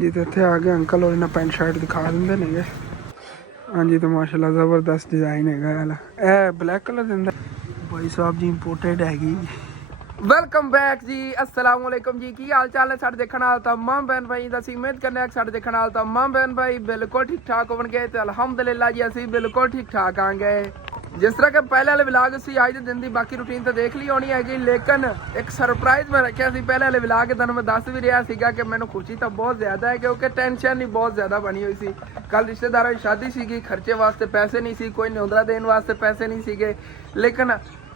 ਹਾਂਜੀ ਤੇ ਇੱਥੇ ਆ ਕੇ ਅੰਕਲ ਉਹਦੇ ਨਾਲ ਪੈਂਟ ਸ਼ਰਟ ਦਿਖਾ ਦਿੰਦੇ ਨੇਗੇ। ਹਾਂਜੀ ਤੇ ਮਾਸ਼ਾਅੱਲਾ ਜ਼ਬਰਦਸਤ ਡਿਜ਼ਾਈਨ ਹੈਗਾ। ਇਹ ਬਲੈਕ ਕਲਰ ਦੇ ਅੰਦਰ ਭਾਈ ਸਾਹਿਬ ਜੀ ਇੰਪੋਰਟਡ ਹੈਗੀ। ਵੈਲਕਮ ਬੈਕ ਜੀ, अस्सलाम वालेकुम जी। की हाल चाल है साढ़े देखने वाले तमाम बहन भाई दा उम्मीद करने साढ़े देखने वाले तमाम बहन भाई बिल्कुल ठीक ठाक होंगे। तो अलहमदुलिल्लाह जी असी बिल्कुल ठीक ठाक आंगे। जिस तरह के पहले वाले विलाग असी अज के दिन की बाकी रूटीन तो देख ली होनी हैगी, लेकिन एक सरप्राइज मैं रखा सी पहले वाले विलाग तुहानूं मैं दस भी रहा सीगा कि मैनूं खुशी तो बहुत ज़्यादा है क्योंकि टेंशन ही बहुत ज़्यादा बनी हुई सी। कल रिश्तेदारों की शादी सीगी, खर्चे वास्ते पैसे नहीं सी, कोई न्योंदरा देने वास्ते पैसे नहीं सीगे, लेकिन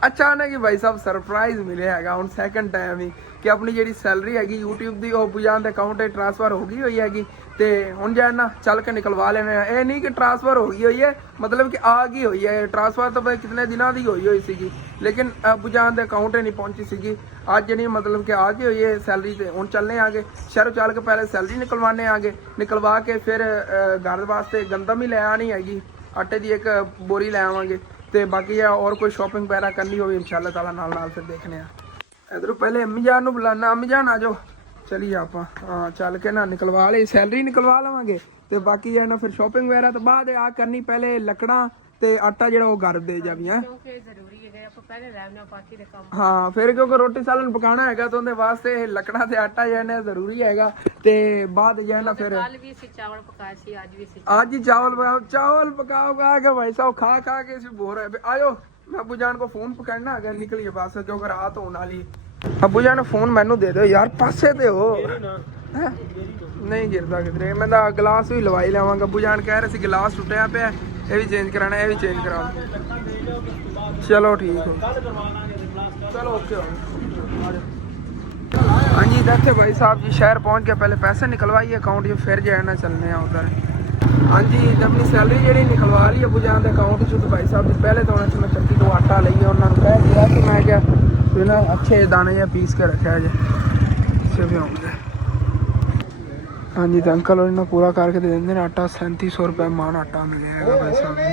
अचानक ही भाई साहब सरप्राइज मिले हैगा हुण सैकंड टाइम ही कि अपनी जी सैलरी हैगी यूट्यूब की वो बुजान के अकाउंट ट्रांसफर हो गई हुई हैगी। तो हुण जो ना चल के निकलवा लेने। ये नहीं कि ट्रांसफर हो गई हुई है, मतलब कि आ गई हुई है। ट्रांसफर तो भाई कितने दिनों की हुई सी, लेकिन बुजान के अकाउंट नहीं पहुंची सी। अज नहीं मतलब कि आ गई हुई है सैलरी। तो हुण चलने आगे शहरों चल के पहले सैलरी निकलवाने आगे, निकलवा के फिर घर वास्ते गंदम ही लै आनी हैगी, आटे की एक बोरी लै आवांगे। तो बाकी और कोई शॉपिंग वगैरह करनी हो इंशाअल्लाह ताला नाल फिर देखने। इधरों पहले अम्मी जान नूं बुलाना। अम्मी जान आ जाओ, चलिए आप हाँ चल के ना निकलवा ले, सैलरी निकलवा लवांगे। तो बाकी जो है ना फिर शॉपिंग वगैरह तो बाद आ करनी, पहले लकड़ा ते आटा जो वो घर दे जावी है। हाँ फिर क्योंकि रोटी सालन पकाना है तो उनके वास्ते लकड़ा ते आटा जो है जरूरी है। ते बाद जो है ना फिर आज ही चावल पकाओ के भाई साहब खा खा के बोर है। आयो मैं अबू जान को फोन पकड़ना अगर निकलिए बस क्योंकि रात होने वाली। अबू जान फोन मैनू दे दो यार, पासे ते हो नहीं गिरता किधरे। मैं गिलास भी लवाई लवांगा। अबू जान कह रहे थे गिलास टुटिया पे, ये भी चेंज कराना, ये भी चेंज कराओ। चलो ठीक हो, चलो ओके। हाँ जी इधर थे भाई साहब जी शहर पहुंच गया, पहले पैसे निकलवाइए अकाउंट जो फिर जो है ना चलने हैं उधर। हाँ जी अपनी सैलरी जी निकलवा ली अबू जान के अकाउंट चो। तो भाई साहब जी पहले तो उन्होंने मैं चक्की तो आटा लिया, उन्होंने कह दिया कि मैं क्या फिर ना अच्छे दाने या पीस के रखा जे से भी आऊँगे। हाँ जी तो अंकल उन्होंने पूरा करके दे देंगे आटा। 3700 रुपये मान आटा मिलेगा भाई साहब जी।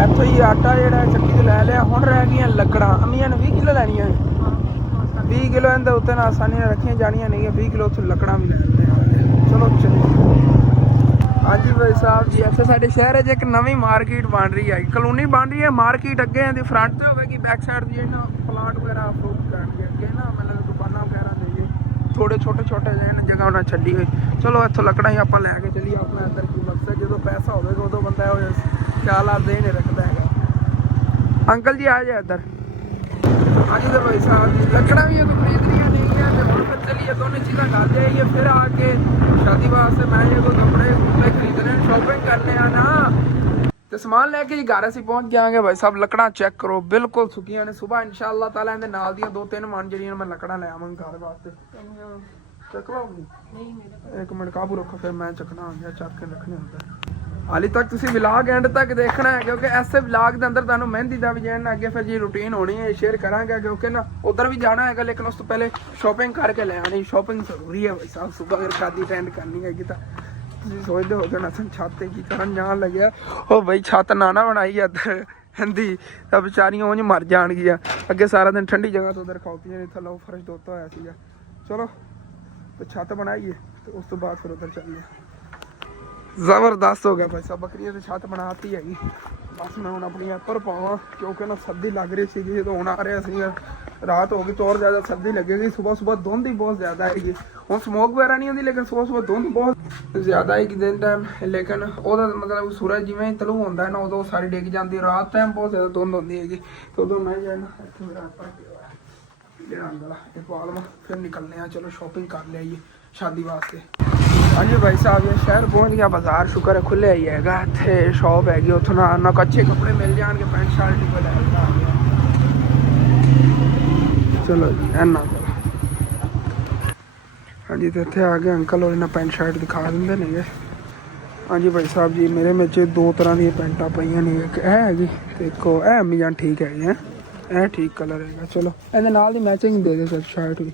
इतों ही आटा जो चक्की तो लै लिया, हुण रह गई लकड़ा। अम्मिया ने 20 किलो लैनिया, 20 किलो इनके उत्ते आसानी रखिया जानिया नहीं है, 20 किलो उत्थों लकड़ा भी लैने। चलो चलिए। हाँ जी भाई साहब जी ऐसे साढ़े शहर एक नवी मार्केट बन रही है, कलोनी बन रही है। मार्केट अगे की फ्रंट से होगी, बैक साइड जी ना प्लाट वगैरह अगे ना मतलब दुकाना वगैरह देगी, थोड़े छोटे छोटे जगह उन्हें छड़ी हुई। चलो इतों लकड़ा ही आप लैके चलिए अपना इधर की मकसद जो पैसा होगा उदो बंदा ख्याल दे नहीं रखता है। अंकल जी आ जाए इधर। हाँ जी तो भाई साहब जी लकड़ा भी तो खरीदनिया नहीं है, तो फिर चलिए दोनों चीज़ें कर जाइए। फिर आके शादी वास्ते मैं ये कोई कपड़े कुपड़े खरीदने शॉपिंग करने ना, तो समान लैके जी घर असीं पहुँच गए भाई साहब। लकड़ा चेक करो बिल्कुल सुकियां ने। सुबह इंशाअल्लाह ताला इहदे नाल दियां 2-3 मन जिहड़ियां मैं लकड़ा लै आवांगा घर वास्ते। चक लो एक मिनट काबू रखो, फिर मैं चकना आ गया, चक के रखने होंगे। हाली तक तुसी विलाग एंड तक देखना है क्योंकि ऐसे विलाग के अंदर तुहानूं मेहंदी का भी जैन अगे फिर जी रूटीन होनी है शेयर करांगे, क्योंकि ना उधर भी जाना है, लेकिन उस तो पहले शॉपिंग करके ले आनी। शॉपिंग जरूरी है भाई साहब, सुबह अगर शादी अटेंड करनी है तो तुसीं सोचते हो कि असन छत की करन जान लगे ओ भाई छत ना बनाई इधर हिंदी तो बेचारियां उंज मर जाणगियां। अगे सारा दिन ठंडी जगह तो उधर खाओतियां नहीं, थल्लों फर्श धोता होया सीगा। चलो तो छत बनाइए तो उस तो बाद फिर उधर चलिए। जबरदस्त हो गया भाई साहब, बकरियां तो छत बनाती हैगी। बस मैं हूँ अपनी ऐपर पावा क्योंकि ना सर्दी लग रही सी, तो हूँ आ रहा सी रात होगी तो और ज़्यादा सर्दी लगेगी। सुबह सुबह धुंध ही बहुत ज़्यादा हैगी। हूँ स्मोक वगैरह नहीं होती, लेकिन सुबह सुबह धुंध बहुत ज़्यादा हैगी दिन टाइम। लेकिन वह मतलब सूरज जिमें तलू होंदा है ना उदों सारी डिग जाती है। रात टाइम बहुत ज़्यादा धुंध होती हैगी, तो उदों मैं जो है ना इत्थे मेरा पालवा फिर निकलने। चलो शॉपिंग कर लिया शादी वास्ते। हाँ जी भाई साहब ये शहर पहुँच गया, बाजार शुक्र है खुले ही है। इतने शॉप हैगी उतों ना कच्चे कपड़े मिल जाएंगे, पैंट शर्ट को लैके। चलो जी इन्ना हाँ जी तो इतने आ गए अंकल और पैंट शर्ट दिखा देंगे ने। हाँ जी भाई साहब जी मेरे में 2 तरह दी पैंटा पईयां ने, एक हैगी तो एक अम्मी जान ठीक है, यह ठीक कलर है। चलो ये नाल दी मैचिंग दे दे सर शर्ट भी।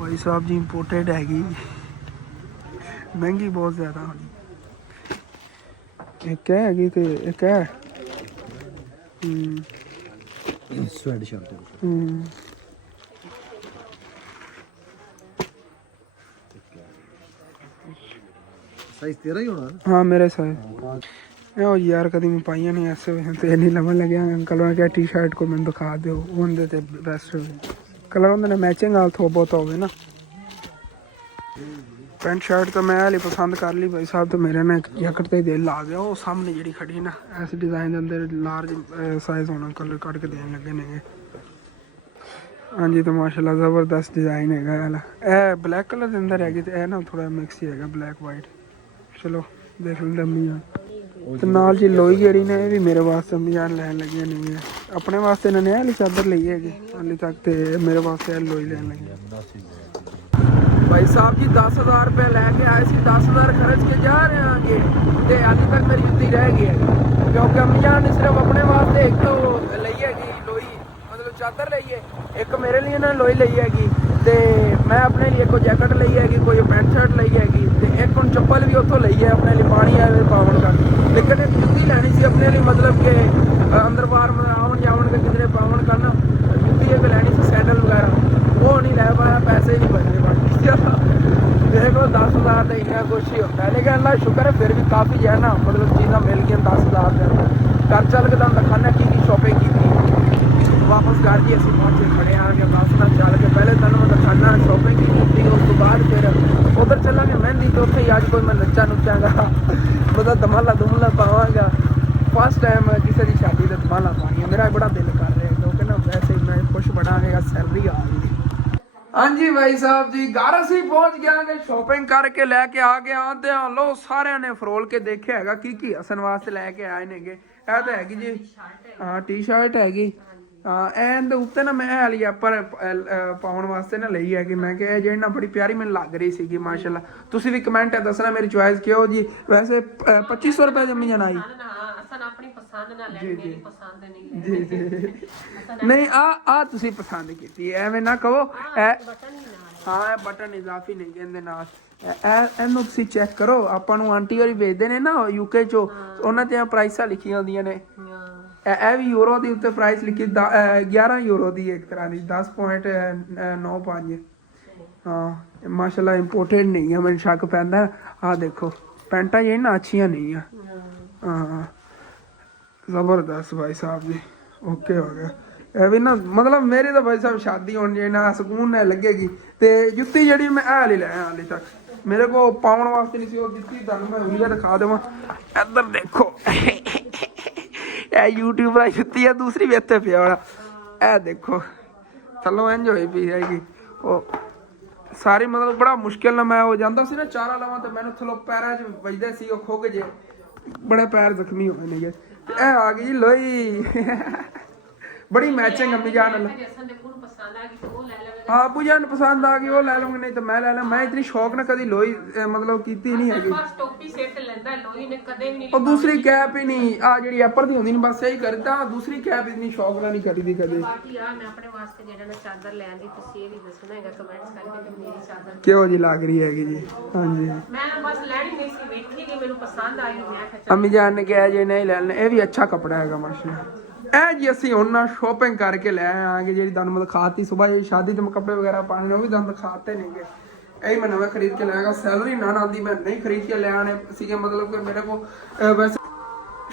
भाई साहब जी इंपोर्टेड हैगी, महंगी बहुत ज़्यादा होनी। एक हैगी तो एक है ਸਾਈਜ਼ ਤੇਰਾ ਹੀ ਹੋਣਾ ਨਾ। हाँ मेरे साइज ओ यार कभी मैं पाइया नहीं ऐसे तो नहीं लमन लगे अंकल ने क्या टी शर्ट को मैं दिखा दो होंगे ते बेस्ट कलर होंगे मैचिंग आल थो बहुत हो ना पैंट शर्ट तो मैं हाली पसंद कर ली भाई साहब तो मेरे ने जैकेट ते दिल आ गया वो सामने जी खड़ी ना ऐसे डिजाइन के अंदर लार्ज साइज होना कलर कट के देने लगे ने हाँ जी तो माशाल्लाह जबरदस्त डिजाइन है ए ब्लैक कलर के अंदर हैगी ते ना थोड़ा मिक्स ही है ब्लैक वाइट चलो देख लेंगे अम्मी जान तो नाल जी लोई जेड़ी ने भी मेरे वास्ते अम्मी जान लैन लगी नहीं है अपने वास्ते इन्होंने हाली चादर ली हैगी हाली तक ते मेरे वास्ते लोई लैन लगी भाई साहब जी 10,000 रुपये लैके आए सी 10,000 खर्च के जा रहे हैं आगे ते हाली तक मेरी जुत्ती रह गई है क्योंकि अम्मी जान ने सिर्फ अपने वास्ते एक तो ली हैगी लोई मतलब चादर ली है एक मेरे लिए ना लोई ली हैगी ते मैं अपने लिए कोई जैकेट ली हैगी कोई पैंट शर्ट ली हैगी ते एक हुण चप्पल भी उत्थों ली है अपने लिए पानी आए पावन का लेकिन एक जुत्ती लैनी सी अपने लिए मतलब कि अंदर बाहर आवन जावन के किधरे पावन का ना जुत्ती एक लैनी सी सैंडल वगैरह वो नहीं लै पाया पैसे नहीं बचने बाकी देख लो 10,000 तो इतना कुछ ही होता है लेकिन अल्लाह शुक्र है फिर भी काफ़ी जो है ना मतलब चीज़ां मिल गई 10,000 के अंदर घर चल के तुम दिखाना की शॉपिंग की थी वापस घर जी असं पहुँचे खड़े आ गए बस ना चल के पहले तुम दिखाना शॉपिंग की थी उस तो बाद फिर उधर चलांगे मेहंदी तो उत्थे ही अज कोई मैं नच्चा नुच्चागा मतलब धमाला धुमला पावांगा फर्स्ट टाइम किसी की शादी का धमाला पानी मेरा बड़ा दिल कर रहा है क्योंकि ना वैसे मैं खुश बढ़ाने सैलरी आ गई हाँ जी भाई साहब जी घर असी पहुंच गया शॉपिंग करके लैके आ गए आते हैं लो सारे ने फरोल के देखे हैगा की हसन वास्ते लैके आए नेगे ਇਹ ਤਾਂ ਹੈਗੀ ਜੀ ਹਾਂ ਟੀ-ਸ਼ਰਟ ਹੈਗੀ ਐਂਡ ਉੱਤੇ ਨਾ ਮੈਂ ਹਾਲੀ ਪਰ ਪਾਉਣ ਵਾਸਤੇ ਨਾ ਲਈ ਹੈ ਕਿ ਮੈਂ ਕਿ ਇਹ ਜਿਹੜੀ ਨਾ ਬੜੀ ਪਿਆਰੀ ਮੈਨੂੰ ਲੱਗ ਰਹੀ ਸੀਗੀ ਮਾਸ਼ਾਅੱਲਾ ਤੁਸੀਂ ਵੀ ਕਮੈਂਟ ਦੱਸਣਾ ਮੇਰੀ ਚੁਆਇਸ ਕਿਹੋ ਜੀ ਵੈਸੇ 2500 ਰੁਪਏ ਜੰਮੀ ਜਾਨ ਆਈ ਆਪਣੀ ਪਸੰਦ ਨਾਲ ਲੈ ਮੇਰੀ ਪਸੰਦ ਨਹੀਂ ਜੀ ਜੀ ਨਹੀਂ ਆ ਤੁਸੀਂ ਪਸੰਦ ਕੀਤੀ ਐਵੇਂ ਨਾ ਕਹੋ ਹਾਂ ਇਹ ਬਟਨ ਇਜ਼ਾਫੀ ਨਹੀਂ ਕਹਿੰਦੇ ਨਾਲ ਇਹਨੂੰ ਤੁਸੀਂ ਚੈੱਕ ਕਰੋ ਆਪਾਂ ਨੂੰ ਆਂਟੀ ਹੋਰੀ ਵੇਚਦੇ ਨੇ ਨਾ ਯੂਕੇ ਚੋਂ ਉਹਨਾਂ ਤੇ ਪ੍ਰਾਈਸਾਂ ਲਿਖੀਆਂ ਹੁੰਦੀਆਂ ਨੇ ਇਹ ਵੀ ਯੂਰੋ ਦੀ ਉੱਤੇ ਪ੍ਰਾਈਸ ਲਿਖੀ 11 ਯੂਰੋ ਦੀ ਇੱਕ ਤਰ੍ਹਾਂ ਦੀ 10.95 ਹਾਂ ਮਾਸ਼ਾਅੱਲਾ ਇੰਪੋਰਟਡ ਨਹੀਂ ਹੈ ਮੈਨੂੰ ਸ਼ੱਕ ਪੈਂਦਾ ਆਹ ਦੇਖੋ ਪੈਂਟਾਂ ਜਿਹੜੀਆਂ ਨਾ ਅੱਛੀਆਂ ਨਹੀਂ ਆ ਹਾਂ ਜ਼ਬਰਦस्त भाई साहब जी ओके हो गया ਇਹ ਵੀ ਨਾ ਮਤਲਬ ਮੇਰੇ ਤਾਂ ਭਾਈ ਸਾਹਿਬ ਸ਼ਾਦੀ ਹੋਣ ਜੇ ਨਾ ਸਕੂਨ ਨਾਲ ਲੱਗੇਗੀ ਤੇ ਜੁੱਤੀ ਜਿਹੜੀ ਮੈਂ ਇਹ ਲੈ ਲਿਆ ਹਾਲੇ ਤੱਕ ਮੇਰੇ ਕੋ ਪਾਉਣ ਵਾਸਤੇ ਨਹੀਂ ਸੀ ਉਹ ਜੁੱਤੀ ਤੁਹਾਨੂੰ ਮੈਂ ਵੀਡੀਓ ਦਿਖਾ ਦੇਵਾਂ ਇੱਧਰ ਦੇਖੋ ਇਹ ਯੂਟਿਊਬਰ ਜੁੱਤੀ ਹੈ ਦੂਸਰੀ ਵੀ ਇੱਥੇ ਪਿਆ ਵਾਲਾ ਇਹ ਦੇਖੋ ਥੱਲੋਂ ਇੰਜ ਹੋਈ ਪਈ ਹੈਗੀ ਉਹ ਸਾਰੀ ਮਤਲਬ ਬੜਾ ਮੁਸ਼ਕਿਲ ਨਾਲ ਮੈਂ ਹੋ ਜਾਂਦਾ ਸੀ ਨਾ ਚਾਰਾ ਲਾਵਾਂ ਤੇ ਮੈਨੂੰ ਥੱਲੋਂ ਪੈਰਾਂ 'ਚ ਵੱਜਦੇ ਸੀ ਉਹ ਖੁੱਗ ਜੇ ਬੜੇ ਪੈਰ ਜ਼ਖਮੀ ਹੋਏ ਨੇਗੇ ਇਹ ਆ ਗਈ ਲੋਈ बड़ी मैचिंग अम्मी जान हाँ अबू जान पसंद आ गई वो ले लूंगी नहीं तो मैं ले ला मैं इतनी शौक ना कभी लोई मतलब कीती नहीं है और दूसरी कैप ही नहीं आ जी एप्पल की होंगी बस यही करता दूसरी कैप इतनी शौक ना नहीं करी दी कदे क्यों जी लग रही है जी हाँ जी अम्मी जान ने कहा जी नहीं लेना ये भी अच्छा कपड़ा है माशाल्लाह ਇਹ ਜੀ ਅਸੀਂ ਹੁਣ ਨਾ ਸ਼ੋਪਿੰਗ ਕਰਕੇ ਲੈ ਆਵਾਂਗੇ ਜਿਹੜੀ ਤੁਹਾਨੂੰ ਮੈਂ ਦਿਖਾਤੀ ਸਵੇਰ ਸ਼ਾਦੀ ਦੇ ਕੱਪੜੇ ਵਗੈਰਾ ਪਾਣੇ ਨੇ ਉਹ ਵੀ ਤੁਹਾਨੂੰ ਦਿਖਾਤੇ ਨੇਗੇ ਇਹ ਮੈਂ ਨਵਾਂ ਖਰੀਦ ਕੇ ਲਾਇਆ ਸੈਲਰੀ ਨਾ ਆਉਂਦੀ ਮੈਂ ਨਹੀਂ ਖਰੀਦ ਕੇ ਲੈ ਆਣੇ ਸੀਗੇ ਮਤਲਬ ਕਿ ਮੇਰੇ ਕੋ ਵੈਸੇ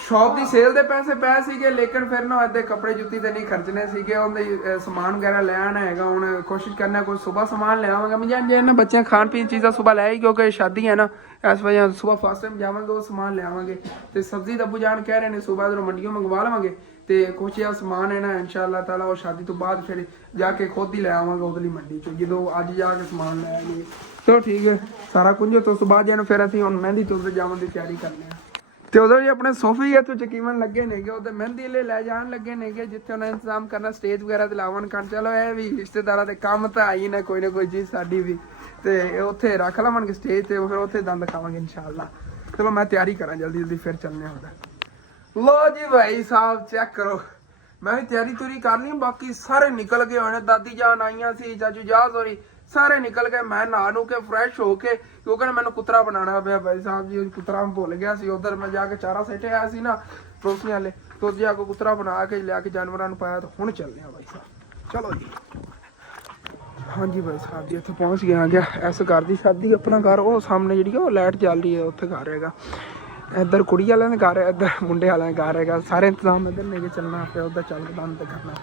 ਸ਼ਾਪ ਦੀ ਸੇਲ ਦੇ ਪੈਸੇ ਪਏ ਸੀਗੇ ਲੇਕਿਨ ਫਿਰ ਨਾ ਇਹਦੇ ਕੱਪੜੇ ਜੁੱਤੀ ਤੇ ਨਹੀਂ ਖਰਚਣੇ ਸੀਗੇ ਉਹਦੇ ਸਮਾਨ ਵਗੈਰਾ ਲੈ ਆਣਾ ਹੈਗਾ ਹੁਣ ਕੋਸ਼ਿਸ਼ ਕਰਨਾ ਕੋਈ ਸਵੇਰ ਸਮਾਨ ਲੈ ਆਵਾਂਗਾ ਮੈਂ ਜੇ ਨਾ ਬੱਚਿਆਂ ਖਾਣ ਪੀਣ ਚੀਜ਼ਾਂ ਸਵੇਰ ਲੈ ਆਈ ਕਿਉਂਕਿ ਸ਼ਾਦੀ ਹੈ ਨਾ ਇਸ ਵਜ੍ਹਾ ਸਵੇਰ ਫਸਟ ਟਾਈਮ ਜਾਵਾਂਗੇ ਉਹ ਸਮਾਨ ਲੈ ਆਵਾਂਗੇ ਤੇ ਸਬਜ਼ੀ ਦਾ ਬੁਝਾਨ ਕਹਿ ਰਹੇ ਨੇ ਸਵੇਰ ਜਦੋਂ ਮੰਡੀੋਂ ਮੰਗਵਾ ਲਵਾਂਗੇ ਤੇ ਕੁਛ ਜਿਹਾ ਸਮਾਨ ਹੈ ਨਾ ਇਨਸ਼ਾਅੱਲਾ ਤਾਲਾ ਉਹ ਸ਼ਾਦੀ ਤੋਂ ਬਾਅਦ ਫਿਰ ਜਾ ਕੇ ਖੁਦ ਹੀ ਲੈ ਆਵਾਂਗਾ ਉਹਦੀ ਮੰਡੀ ਚੋਂ ਜਦੋਂ ਅੱਜ ਜਾ ਕੇ ਸਮਾਨ ਲੈ ਆਈਏ ਚਲੋ ਠੀਕ ਹੈ ਸਾਰਾ ਕੁਝ ਤੋਂ ਉਸ ਤੋਂ ਬਾਅਦ ਜਾਨ ਫਿਰ ਅਸੀਂ ਹੁਣ ਮਹਿੰਦੀ ਤੋਂ ਜਾਣ ਦੀ ਤਿਆਰੀ ਕਰਨੀ ਆ ਤੇ ਉਧਰ ਵੀ ਆਪਣੇ ਸੋਫੇ ਇੱਥੋਂ ਯਕੀਨਨ ਲੱਗੇ ਨੇਗੇ ਉਹਦੇ ਮਹਿੰਦੀ ਲੈ ਜਾਣ ਲੱਗੇ ਨੇਗੇ ਜਿੱਥੇ ਉਹਨਾਂ ਇੰਤਜ਼ਾਮ ਕਰਨਾ ਸਟੇਜ ਵਗੈਰਾ ਤੇ ਲਾਵਣ ਕਰਨ ਚਲੋ ਇਹ ਵੀ ਰਿਸ਼ਤੇਦਾਰਾਂ ਦੇ ਕੰਮ ਤਾਂ ਆਈ ਨਾ ਕੋਈ ਚੀਜ਼ ਸਾਡੀ ਵੀ ਤੇ ਉੱਥੇ ਰੱਖ ਲਵਾਂਗੇ ਸਟੇਜ ਤੇ ਫਿਰ ਉੱਥੇ ਦੰਦ ਖਾਵਾਂਗੇ ਇਨਸ਼ਾਅੱਲਾ ਚਲੋ ਮੈਂ ਤਿਆਰੀ ਕਰਾਂ ਜਲਦੀ ਫਿਰ ਚੱਲਨੇ ਹਾਂ लो जी भाई साहब चेक करो मैं भी तैयारी तुरी कर ली बाकी सारे निकल गए होने दादी जान आईया सी चाचू जाज हो रही सारे निकल गए मैं नहा नू के फ्रेश हो के क्योंकि मैंने कुतरा बनाना पे भाई साहब जी कुतरा में भूल गया सी उधर मैं जाके चारा सेटे आया सी ना पड़ोसी वाले तो जाके कुतरा बना के लिया के जानवरों पाया तो हुण चलने भाई साहब चलो जी ਹਾਂਜੀ ਭਾਈ ਸਾਹਿਬ ਜੀ ਇੱਥੇ ਪਹੁੰਚ ਗਏ ਆ ਗਿਆ। ਇਸ ਘਰ ਦੀ ਸ਼ਾਦੀ ਆਪਣਾ ਘਰ ਉਹ ਸਾਹਮਣੇ ਜਿਹੜੀ ਉਹ ਲਾਈਟ ਚੱਲ ਰਹੀ ਹੈ ਉੱਥੇ ਘਰ ਹੈਗਾ। ਇੱਧਰ ਕੁੜੀ ਵਾਲਿਆਂ ਦਾ ਘਰ ਹੈ, ਇੱਧਰ ਮੁੰਡੇ ਵਾਲਿਆਂ ਦਾ ਘਰ ਹੈਗਾ। ਸਾਰੇ ਇੰਤਜ਼ਾਮ ਇੱਧਰ ਲੈ ਕੇ ਚੱਲਣਾ, ਫਿਰ ਉੱਧਰ ਚੱਲ ਕੇ ਬੰਦ ਕਰਨਾ।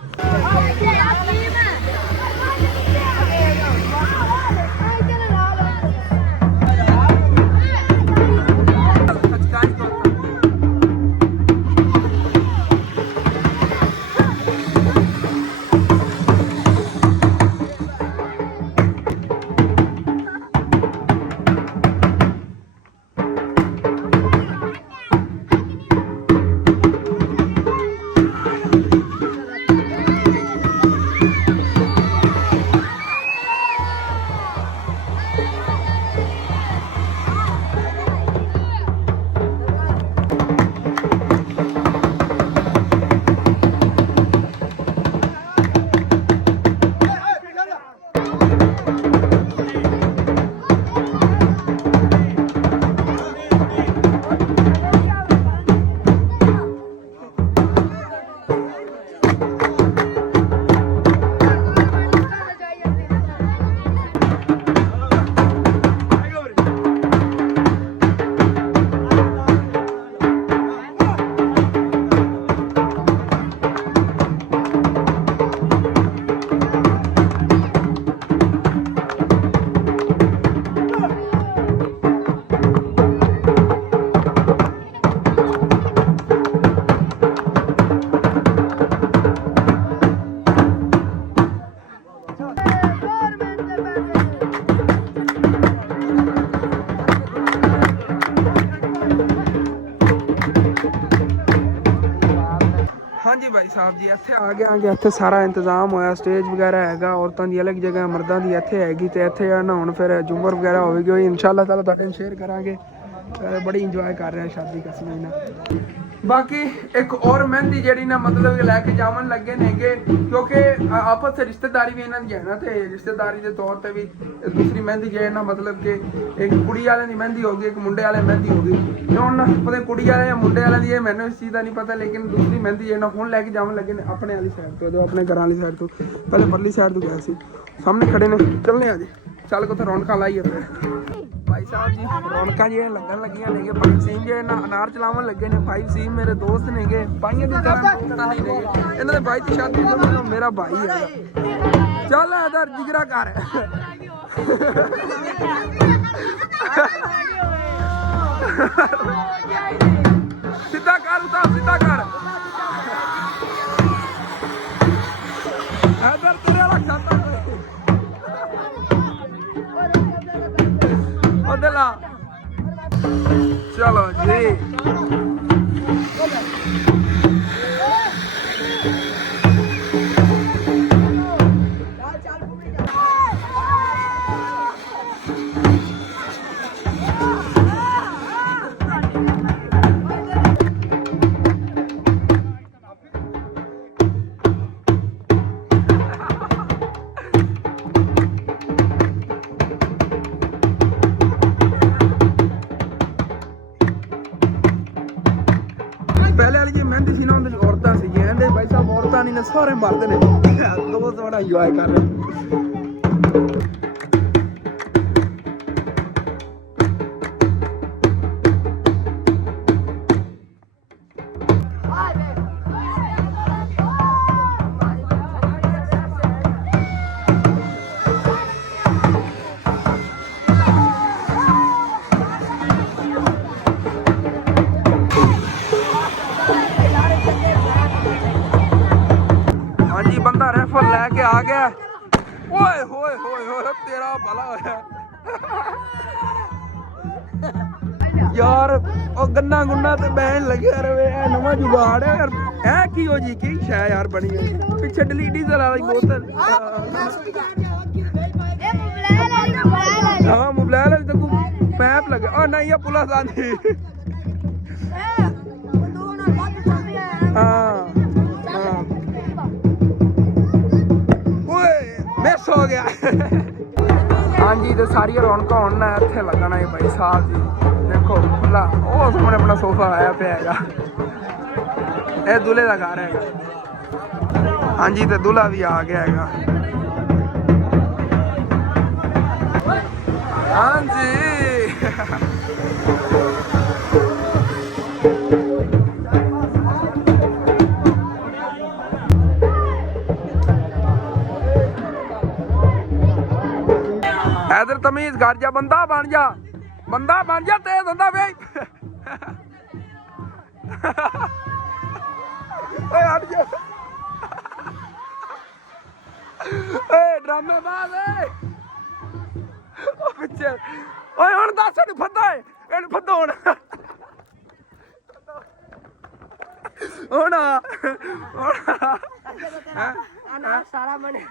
ਹਾਂਜੀ ਭਾਈ ਸਾਹਿਬ ਜੀ ਇੱਥੇ ਆ ਗਏ ਆਂਗੇ। ਇੱਥੇ ਸਾਰਾ ਇੰਤਜ਼ਾਮ ਹੋਇਆ, ਸਟੇਜ ਵਗੈਰਾ ਹੈਗਾ, ਔਰਤਾਂ ਦੀ ਅਲੱਗ ਜਗ੍ਹਾ, ਮਰਦਾਂ ਦੀ ਇੱਥੇ ਹੈਗੀ। ਤੇ ਇੱਥੇ ਨਾ ਹੁਣ ਫਿਰ ਝੂਮਰ ਵਗੈਰਾ ਹੋਵੇਗੀ, ਉਹ ਇਨਸ਼ਾਅੱਲਾ ਤਾਲਾ ਤੁਹਾਡੇ ਨਾਲ ਸ਼ੇਅਰ ਕਰਾਂਗੇ। ਬੜੀ ਇੰਜੋਏ ਕਰ ਰਹੇ ਹਾਂ ਸ਼ਾਦੀ ਕਸਮੀ ਨਾਲ। ਬਾਕੀ ਇੱਕ और ਮਹਿੰਦੀ ਜਿਹੜੀ ਨਾ ਮਤਲਬ ਲੈ ਕੇ ਜਾਵਣ ਲੱਗੇ ਨੇਗੇ, ਕਿਉਂਕਿ ਆਪਸ ਵਿੱਚ ਰਿਸ਼ਤੇਦਾਰੀ ਵੀ ਇਹਨਾਂ ਦੀ ਹੈ ਨਾ, ਤੇ ਰਿਸ਼ਤੇਦਾਰੀ ਦੇ ਤੌਰ ਤੇ ਵੀ ਦੂਸਰੀ ਮਹਿੰਦੀ ਜੇ ਨਾ ਮਤਲਬ ਕਿ ਇੱਕ ਕੁੜੀ ਵਾਲਿਆਂ ਦੀ ਮਹਿੰਦੀ ਹੋ ਗਈ, ਇੱਕ ਮੁੰਡੇ ਵਾਲੇ ਮਹਿੰਦੀ ਹੋ ਗਈ। ਹੁਣ ਪਤਾ ਕੁੜੀ ਵਾਲੇ ਜਾਂ ਮੁੰਡੇ ਵਾਲਿਆਂ ਦੀ ਇਹ ਮੈਨੂੰ ਇਸ ਚੀਜ਼ ਦਾ ਨਹੀਂ ਪਤਾ, ਲੇਕਿਨ ਦੂਸਰੀ ਮਹਿੰਦੀ ਜੇ ਨਾ ਹੁਣ ਲੈ ਕੇ ਜਾਵਣ ਲੱਗੇ ਨੇ ਆਪਣੇ ਵਾਲੀ ਸਾਈਡ ਤੋਂ, ਆਪਣੇ ਘਰਾਂ ਵਾਲੀ ਸਾਈਡ ਤੋਂ। ਪਹਿਲੇ ਪਰਲੀ ਸਾਈਡ ਤੋਂ ਗਿਆ ਸੀ, ਸਾਹਮਣੇ ਖੜੇ ਨੇ। ਚੱਲਨੇ ਆ ਜੀ, ਚੱਲ ਕੇ ਰੌਣਕਾਂ ਲਾਈਏ ਫਿਰ। ਭਾਈ ਸਾਹਿਬ ਜੀ ਰੌਣਕਾਂ ਜਿਹੜੀਆਂ ਲੱਗਣ ਲੱਗੀਆਂ ਨੇਗੇ। ਭਾਈ ਸਿੰਘ ਜਿਹੜੇ ਨਾ ਅਨਾਰ ਚਲਾਵਣ ਲੱਗੇ ਨੇ। ਭਾਈ ਸਿੰਘ ਮੇਰੇ ਦੋਸਤ ਨੇਗੇ, ਭਾਈਆਂ ਦੀ ਤਰ੍ਹਾਂ ਦੋਸਤਾਂ ਨਹੀਂ ਨੇਗੇ। ਇਹਨਾਂ ਦੇ ਭਾਈ ਦੀ ਸ਼ਾਦੀ ਤੋਂ ਮੇਰਾ ਭਾਈ ਹੈਗਾ। ਚੱਲ ਇਧਰ ਜਿਗਰਾ ਕਰ। ਸਿੱਧਾ ਕਰ ਉਤਾ, ਸਿੱਧਾ ਕਰ। ਇਧਰ ਤੇਰੇ ਵਾਲਾ ਖਾਤਾ ला। चलो जी ने सारे मर्द ने दोस्त बड़ा इंजॉय कर रहे लेके आ गया। ओए होए होए होए तेरा भला होया यार। ओ गन्ना गुन्ना ते बैन लगे रहे है, नवा जुगाड़ है यार। है की हो जी की शै यार बनी है पीछे डली डीजल वाली बोतल। हां मोबाइल वाली तो पैप लगे। ओ नहीं ये पुलिस आंदी। हां मिस हो गया। हाँ जी तो सारी रौनक होना इत्थे लगना है भाई साहब जी। देखो खुला वो सामने अपना सोफा आया पे हैगा, ये दूल्हे का घर है। हाँ जी तो दूल्हा भी आ गया हैगा। इधर तमीज कर जा, बंदा बन जा तेज होंदा वे। ओए हट जा, ओए ड्रामेबाज ओ पिछे। ओए हुन दस इनु फद्दा है, इनु फद्दो हुन सारा बने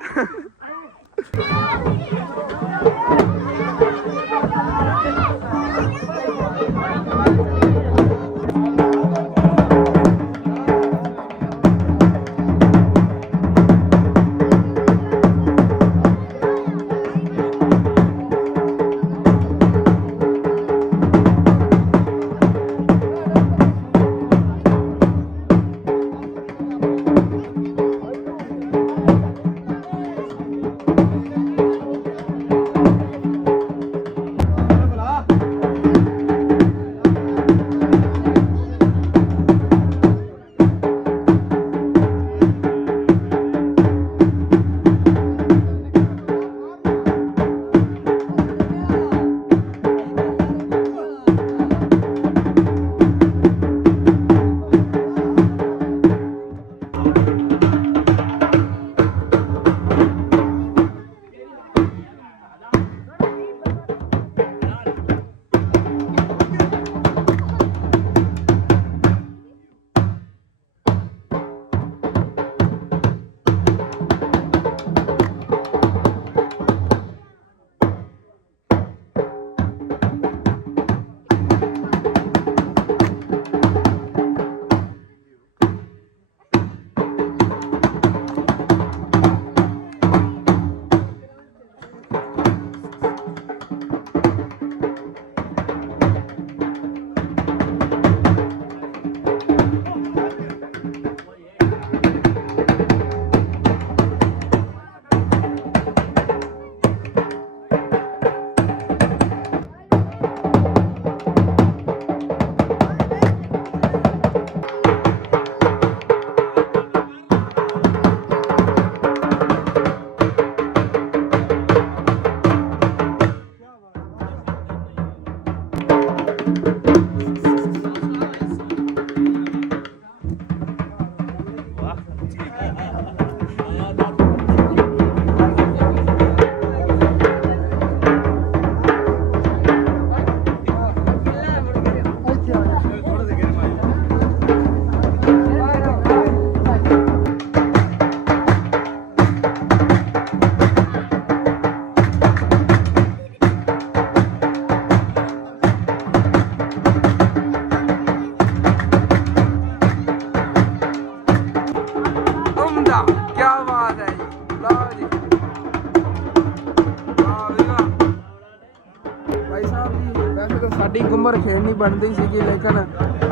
ਸਾਡੀ ਉਮਰ ਖੇਡਣੀ ਬਣਦੀ ਸੀਗੀ, ਲੇਕਿਨ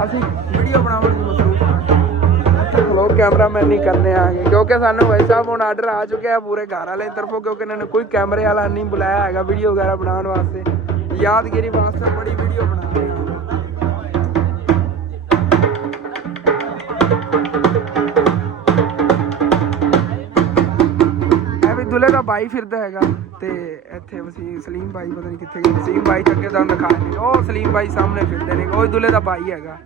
ਅਸੀਂ ਵੀਡੀਓ ਬਣਾਉਣ ਦੀ ਮਸਰੂਫ ਖਲੋ ਕੈਮਰਾਮੈਨ ਨਹੀਂ ਕਰਨੇ ਆ ਗਏ, ਕਿਉਂਕਿ ਸਾਨੂੰ ਭਾਈ ਸਾਹਿਬ ਹੁਣ ਆਰਡਰ ਆ ਚੁੱਕਿਆ ਪੂਰੇ ਘਰ ਵਾਲੇ ਤਰਫੋਂ, ਕਿਉਂਕਿ ਇਹਨਾਂ ਨੇ ਕੋਈ ਕੈਮਰੇ ਵਾਲਾ ਨਹੀਂ ਬੁਲਾਇਆ ਹੈਗਾ ਵੀਡੀਓ ਵਗੈਰਾ ਬਣਾਉਣ ਵਾਸਤੇ। ਯਾਦਗਿਰੀ ਵਾਸਤੇ ਬੜੀ ਵੀਡੀਓ ਬਣਾਉਂਦੇ ਹਾਂ। ਇਹ ਵੀ ਦੁੱਲੇ ਦਾ ਭਾਈ ਫਿਰਦਾ ਹੈਗਾ, ਤੇ ਇੱਥੇ ਸਲੀਮ ਭਾਈ ਪਤਾ ਨਹੀਂ ਕਿੱਥੇ ਗਏ। ਸਲੀਮ ਭਾਈ ਅੱਗੇ ਤਾਂ ਦਿਖਾ ਨਹੀਂ, ਉਹ ਸਲੀਮ ਭਾਈ ਸਾਹਮਣੇ ਫਿਰਦੇ ਨੇ, ਉਹ ਦੁੱਲੇ ਦਾ ਭਾਈ ਹੈਗਾ।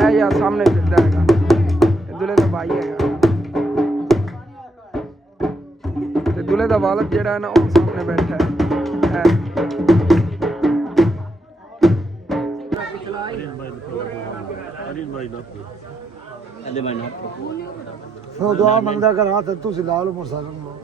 ਇਹ ਯਾਰ ਸਾਹਮਣੇ ਫਿਰਦਾ ਹੈਗਾ, ਇਹ ਦੁੱਲੇ ਦਾ ਭਾਈ ਹੈਗਾ, ਤੇ ਦੁੱਲੇ ਦਾ ਵਾਲਦ ਜਿਹੜਾ ਨਾ ਉਹ ਸਾਹਮਣੇ ਬੈਠਾ ਹੈ। ਉਹ ਦੁਆ ਮੰਗਦਾ ਕਰ ਹੱਥ ਤੁਸੀਂ ਲਾ ਲਓ ਮੋਟਰਸਾਈਕਲ ਨੂੰ।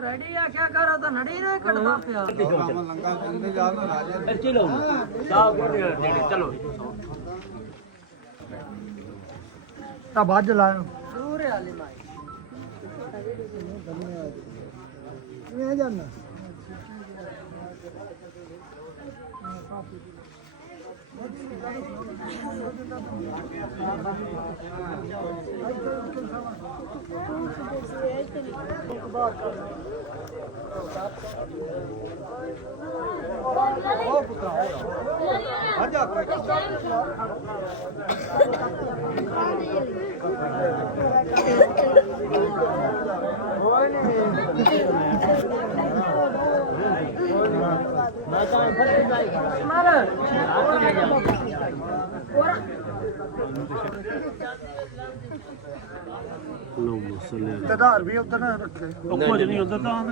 रेडी है क्या करो तो नड़ी ने कटदा पिया चलो चलो ਤਾਂ ਵੱਜ ਲਾਇਆ सूर्य वाली माई ਮੈਂ ਜਾਣਾ ਤਦਾਰ ਵੀ ਉਧਰ ਨਾ ਰੱਖੇ ਉਹ ਕੁਝ ਨਹੀਂ ਹੁੰਦਾ ਤਾਂ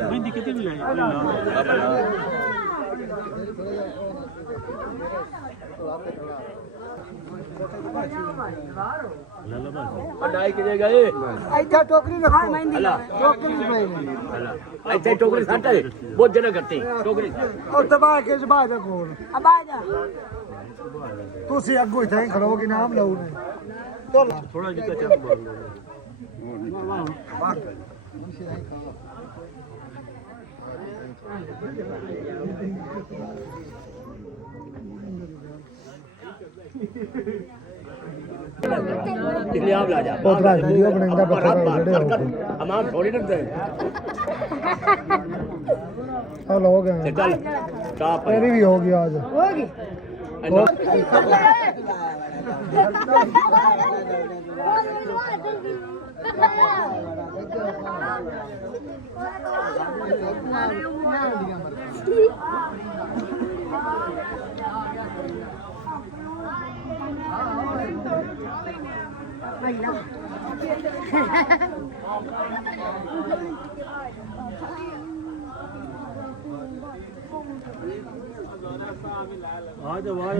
ਮਹਿੰਦੀ ਕਿਤੇ ਵੀ ਲੈ ਅਡਾਈ ਕਿਤੇ ਗਏ ਇੱਥੇ ਟੋਕਰੀ ਰੱਖੋ ਮਹਿੰਦੀ ਟੋਕਰੀ ਪਈ ਇੱਥੇ ਟੋਕਰੀ ਸੱਟ ਬੋਝ ਨਾ ਕਰਤੀ ਟੋਕਰੀ ਉਹ ਤਬਾਹ ਕੇ ਜਬਾ ਜਾ ਕੋਲ अबाजा ਤੁਸੀਂ ਅੱਗੋਂ ਇੱਥੇ ਖੜੋਗੇ ਨਾਮ ਲਓ ਨੇ ਥੋੜਾ ਜਿਹਾ ਚੱਕ ਮਾਰ ਲਓ ਲਿਆ ਲਾ ਜਾ ਪੋਤਰਾ ਵੀਡੀਓ ਬਣਾਉਂਦਾ ਬੱਚਾ ਜਿਹੜੇ ਹੋ ਅਮਾਂ ਥੋੜੀ ਡਰਦੇ ਆ ਲੋਗ ਹੈ ਤੇ ਚੱਲ ਚਾਹ ਪਾ ਤੇਰੀ ਵੀ ਹੋ ਗਈ ਅੱਜ होगी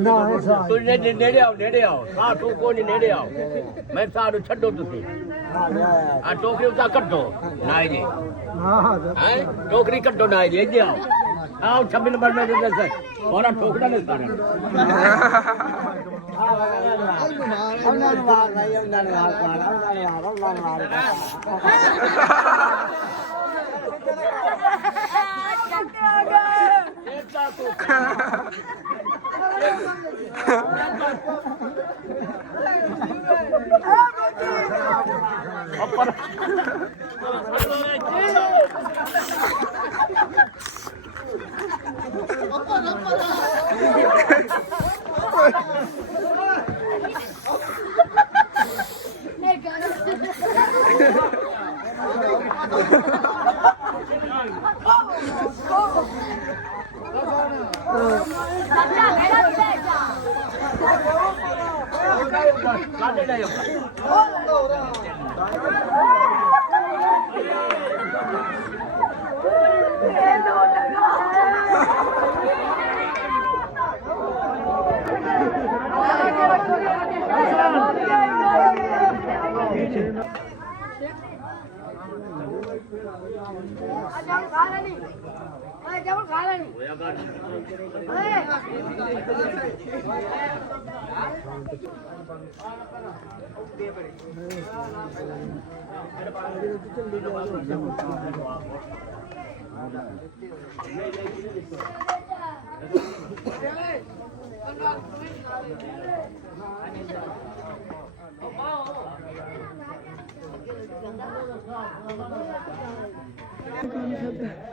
ਨਾ ਐਸਾ ਤੂੰ ਨੇੜੇ ਆਓ ਸਾਹ ਤੂੰ ਕੋਈ ਨਹੀਂ ਨੇੜੇ ਆਓ ਮੈਂ ਸਾਹ ਨੂੰ ਛੱਡੋ ਤੁਸੀਂ ਆ ਟੋਕਰੀ ਉਤਾ ਕੱਢੋ ਨਾਈ ਜੀ ਹਾਂ ਹੈ ਟੋਕਰੀ ਕੱਢੋ ਨਾਈ ਜੀ ਇੱਥੇ ਆਓ ਆਓ 26 ਨੰਬਰ ਮੈਂ ਦੇ ਦੇ ਹੋਰਾ ਠੋਕਦਾ ਨਹੀਂ ਸਾਰੇ ਉਹਨਾਂ ਨੂੰ ਮਾਰ ਨਹੀਂ ਉਹਨਾਂ ਨੂੰ ਮਾਰ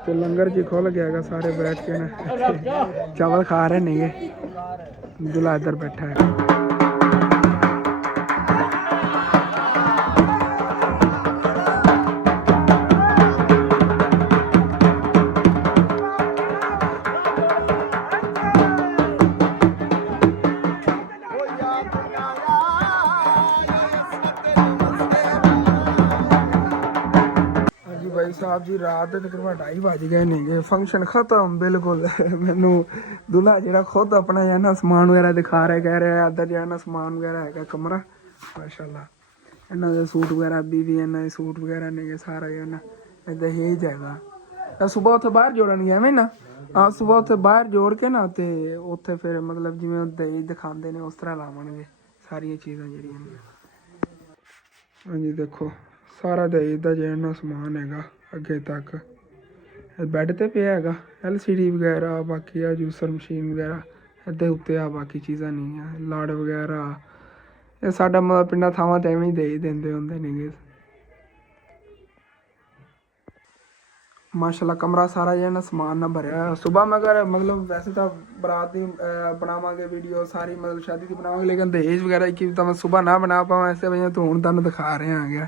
ਤੇ ਲੰਗਰ ਜੀ ਖੁੱਲ ਗਿਆ ਹੈਗਾ, ਸਾਰੇ ਬੈਠ ਕੇ ਨਾ ਚਾਵਲ ਖਾ ਰਹੇ ਨੇਗੇ। ਦੁਲਾ ਇੱਧਰ ਬੈਠਾ ਹੈ। ਹਾਂਜੀ ਭਾਈ ਸਾਹਿਬ ਜੀ, ਰਾਤ ਦੇ ਤਕਰੀਬਨ 2:30 ਵੱਜ ਗਏ ਨੇਗੇ। ਫੰਕਸ਼ਨ ਖਤਮ ਬਿਲਕੁਲ। ਮੈਨੂੰ ਦੁल्हा ਜਿਹੜਾ ਖੁਦ ਆਪਣਾ ਜਿਹੜਾ ਨਾ ਸਮਾਨ ਵਗੈਰਾ ਦਿਖਾ ਰਿਹਾ, ਕਹਿ ਰਿਹਾ ਇੱਧਰ ਜਿਹੜਾ ਨਾ ਸਮਾਨ ਵਗੈਰਾ ਹੈਗਾ ਕਮਰਾ, ਮਾਸ਼ਾਅੱਲਾ। ਇਹਨਾਂ ਦੇ ਸੂਟ ਵਗੈਰਾ ਬੀਵੀ ਇਹਨਾਂ ਦੇ ਸੂਟ ਵਗੈਰਾ ਨੇਗੇ, ਸਾਰਾ ਇਹ ਨਾ ਦਹੇਜ ਹੈਗਾ। ਸੁਬਾਹ ਉੱਥੇ ਬਾਹਰ ਜੋੜਨਗੇ ਐਵੇਂ ਨਾ, ਆ ਸੁਬਾਹ ਉੱਥੇ ਬਾਹਰ ਜੋੜ ਕੇ ਨਾ ਤੇ ਉੱਥੇ ਫਿਰ ਮਤਲਬ ਜਿਵੇਂ ਦਹੇਜ ਦਿਖਾਉਂਦੇ ਨੇ ਉਸ ਤਰ੍ਹਾਂ ਲਾਵਣਗੇ ਸਾਰੀਆਂ ਚੀਜ਼ਾਂ ਜਿਹੜੀਆਂ ਨੇ। ਹਾਂਜੀ ਦੇਖੋ ਸਾਰਾ ਦਹੇਜ ਦਾ ਜਿਹੜਾ ਨਾ ਸਮਾਨ ਹੈਗਾ ਅੱਗੇ ਤੱਕ। ਬੈੱਡ ਤੇ ਪਿਆ ਹੈਗਾ LCD ਵਗੈਰਾ, ਬਾਕੀ ਆ ਜੂਸਰ ਮਸ਼ੀਨ ਵਗੈਰਾ ਇਹਦੇ ਉੱਤੇ ਆ, ਬਾਕੀ ਚੀਜ਼ਾਂ ਨਹੀਂ ਆ। ਲਾੜ ਵਗੈਰਾ ਇਹ ਸਾਡਾ ਮਤਲਬ ਪਿੰਡਾਂ ਥਾਵਾਂ ਤੇ ਐਵੇਂ ਹੀ ਦੇ ਦਿੰਦੇ ਹੁੰਦੇ ਨੇਗੇ। ਮਾਸ਼ਾਅੱਲਾ ਕਮਰਾ ਸਾਰਾ ਜਿਹੜਾ ਨਾ ਸਮਾਨ ਨਾਲ ਭਰਿਆ। ਸੁਬਾਹ ਮੈਂ ਕਰ ਮਤਲਬ ਵੈਸੇ ਤਾਂ ਬਰਾਤ ਦੀ ਬਣਾਵਾਂਗੇ ਵੀਡੀਓ ਸਾਰੀ, ਮਤਲਬ ਸ਼ਾਦੀ ਦੀ ਬਣਾਵਾਂਗੇ, ਲੇਕਿਨ ਦਹੇਜ ਵਗੈਰਾ ਕੀ ਤਾਂ ਮੈਂ ਸੁਬਾਹ ਨਾ ਬਣਾ ਪਾਵਾਂ, ਇਸੇ ਵਜ੍ਹਾ ਤੋਂ ਹੁਣ ਤੁਹਾਨੂੰ ਦਿਖਾ ਰਿਹਾ ਆ ਗਿਆ।